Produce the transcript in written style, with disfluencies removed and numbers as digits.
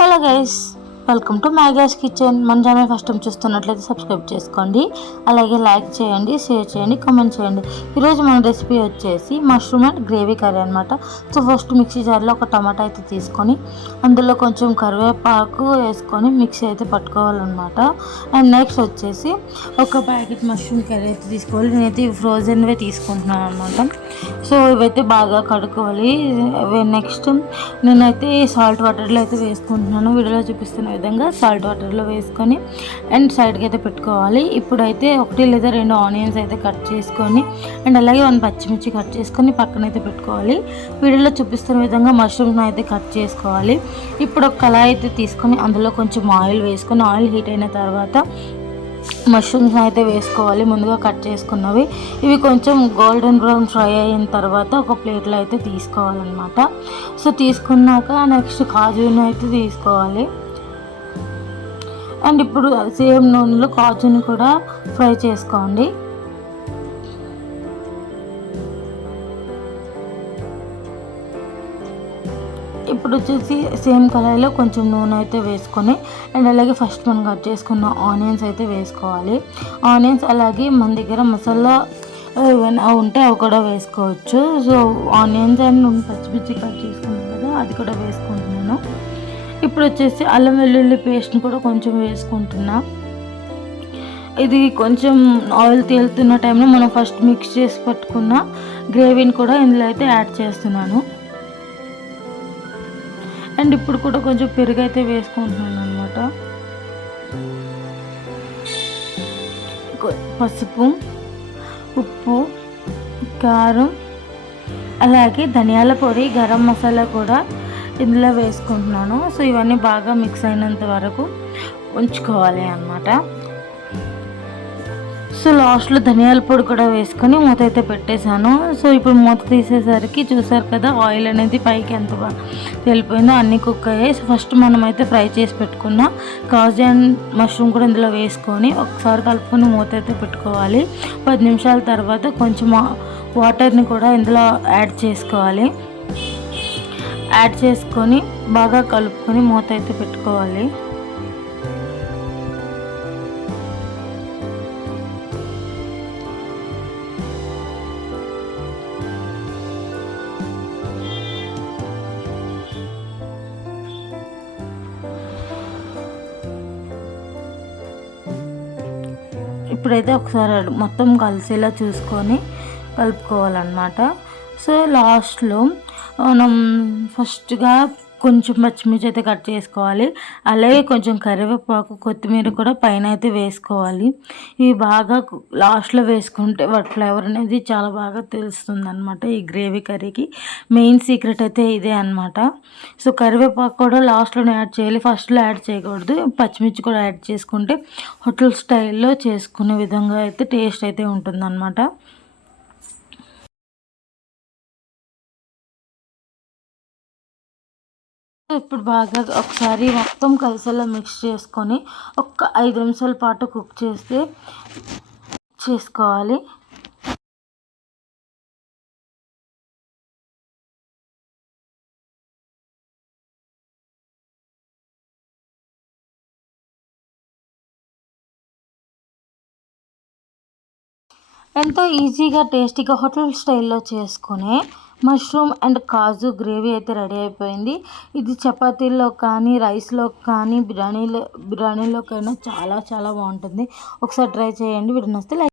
Hello guys, welcome to Maggie's kitchen. మన channel first time చూస్తున్నట్లయితే subscribe చేసుకోండి, అలాగే లైక్ చేయండి, షేర్ చేయండి, కామెంట్ చేయండి. ఈరోజు మన రెసిపీ వచ్చేసి మష్రూమ్ అండ్ గ్రేవీ కర్రీ అనమాట. సో ఫస్ట్ మిక్సీ జార్లో ఒక టమాటా అయితే తీసుకొని అందులో కొంచెం కరివేపాకు వేసుకొని మిక్సీ అయితే పట్టుకోవాలన్నమాట. అండ్ నెక్స్ట్ వచ్చేసి ఒక ప్యాకెట్ మష్రూమ్ కర్రీ అయితే తీసుకోవాలి. నేనైతే ఫ్రోజన్వే తీసుకుంటున్నాను అనమాట. సో ఇవైతే బాగా కడుక్కోవాలి. నెక్స్ట్ నేనైతే సాల్ట్ వాటర్లో అయితే వేసుకుంటున్నాను. వీడియోలో చూపిస్తున్న విధంగా సాల్ట్ వాటర్లో వేసుకొని అండ్ సైడ్కి అయితే పెట్టుకోవాలి. ఇప్పుడైతే 1 లేదా 2 ఆనియన్స్ అయితే కట్ చేసుకొని అండ్ అలాగే 1 పచ్చిమిర్చి కట్ చేసుకొని పక్కన అయితే పెట్టుకోవాలి. వీడియోలో చూపిస్తున్న విధంగా మష్రూమ్స్ అయితే కట్ చేసుకోవాలి. ఇప్పుడు ఒక కళాయి అయితే తీసుకొని అందులో కొంచెం ఆయిల్ వేసుకొని ఆయిల్ హీట్ అయిన తర్వాత మష్రూమ్స్ అయితే వేసుకోవాలి. ముందుగా కట్ చేసుకున్నవి ఇవి కొంచెం గోల్డెన్ బ్రౌన్ ఫ్రై అయిన తర్వాత ఒక ప్లేట్లో అయితే తీసుకోవాలన్నమాట. సో తీసుకున్నాక నెక్స్ట్ కాజుని అయితే తీసుకోవాలి. అండ్ ఇప్పుడు సేమ్ నూనెలో కాజుని కూడా ఫ్రై చేసుకోండి. ఇప్పుడు వచ్చేసి సేమ్ కళాయిలో కొంచెం నూనె అయితే వేసుకొని అండ్ అలాగే ఫస్ట్ మనం కట్ చేసుకున్న ఆనియన్స్ అయితే వేసుకోవాలి. ఆనియన్స్ అలాగే మన దగ్గర మసాలా ఏమైనా ఉంటే అవి కూడా వేసుకోవచ్చు. సో ఆనియన్స్ అండ్ పచ్చిమిర్చి కట్ చేసుకున్నాం కదా, అది కూడా వేసుకుంటున్నాను. ఇప్పుడు వచ్చేసి అల్లం వెల్లుల్లి పేస్ట్ని కూడా కొంచెం వేసుకుంటున్నా. ఇది కొంచెం ఆయిల్ తేలుతున్న టైంలో మనం ఫస్ట్ మిక్స్ చేసి పెట్టుకున్న గ్రేవీని కూడా ఇందులో అయితే యాడ్ చేస్తున్నాను. అండ్ ఇప్పుడు కూడా కొంచెం పెరుగు అయితే వేసుకుంటున్నాను అనమాట. పసుపు, ఉప్పు, కారం అలాగే ధనియాల పొడి, గరం మసాలా కూడా ఇందులో వేసుకుంటున్నాను. సో ఇవన్నీ బాగా మిక్స్ అయినంత వరకు ఉంచుకోవాలి అన్నమాట. సో లాస్ట్లో ధనియాల పొడి కూడా వేసుకొని మూత అయితే పెట్టేశాను. సో ఇప్పుడు మూత తీసేసరికి చూసారు కదా, ఆయిల్ అనేది పైకి ఎంత బాగా వెళ్ళిపోయిందో, అన్నీ కుక్ అయ్యాయి. సో ఫస్ట్ మనం అయితే ఫ్రై చేసి పెట్టుకున్న కాజు అండ్ మష్రూమ్ కూడా ఇందులో వేసుకొని ఒకసారి కలుపుకొని మూత అయితే పెట్టుకోవాలి. 10 నిమిషాల తర్వాత కొంచెం వాటర్ని కూడా ఇందులో యాడ్ చేసుకోవాలి. యాడ్ చేసుకొని బాగా కలుపుకొని మూత అయితే పెట్టుకోవాలి. ఇప్పుడైతే ఒకసారి మొత్తం కలిసేలా చూసుకొని కలుపుకోవాలన్నమాట. సో లాస్ట్లో మనం ఫస్ట్గా కొంచెం పచ్చిమిర్చి అయితే కట్ చేసుకోవాలి. అలాగే కొంచెం కరివేపాకు, కొత్తిమీర కూడా పైన అయితే వేసుకోవాలి. ఇవి బాగా లాస్ట్లో వేసుకుంటే వాటి ఫ్లేవర్ అనేది చాలా బాగా తెలుస్తుంది అనమాట. ఈ గ్రేవీ కర్రీకి మెయిన్ సీక్రెట్ అయితే ఇదే అనమాట. సో కరివేపాకు కూడా లాస్ట్లోనే యాడ్ చేయాలి, ఫస్ట్లో యాడ్ చేయకూడదు. పచ్చిమిర్చి కూడా యాడ్ చేసుకుంటే హోటల్ స్టైల్లో చేసుకునే విధంగా అయితే టేస్ట్ అయితే ఉంటుందన్నమాట. ఇప్పుడు బాగా ఒకసారి మొత్తం కలిసేలా మిక్స్ చేసుకొని ఒక 5 నిమిషాల పాటు కుక్ చేసుకోవాలి. ఎంతో ఈజీగా టేస్టీగా హోటల్ స్టైల్లో చేసుకునే మష్రూమ్ అండ్ కాజు గ్రేవీ అయితే రెడీ అయిపోయింది. ఇది చపాతీల్లో కానీ, రైస్లో కానీ, బిర్యానీలోకైనా చాలా చాలా బాగుంటుంది. ఒకసారి ట్రై చేయండి. వీడియో నచ్చితే లైక్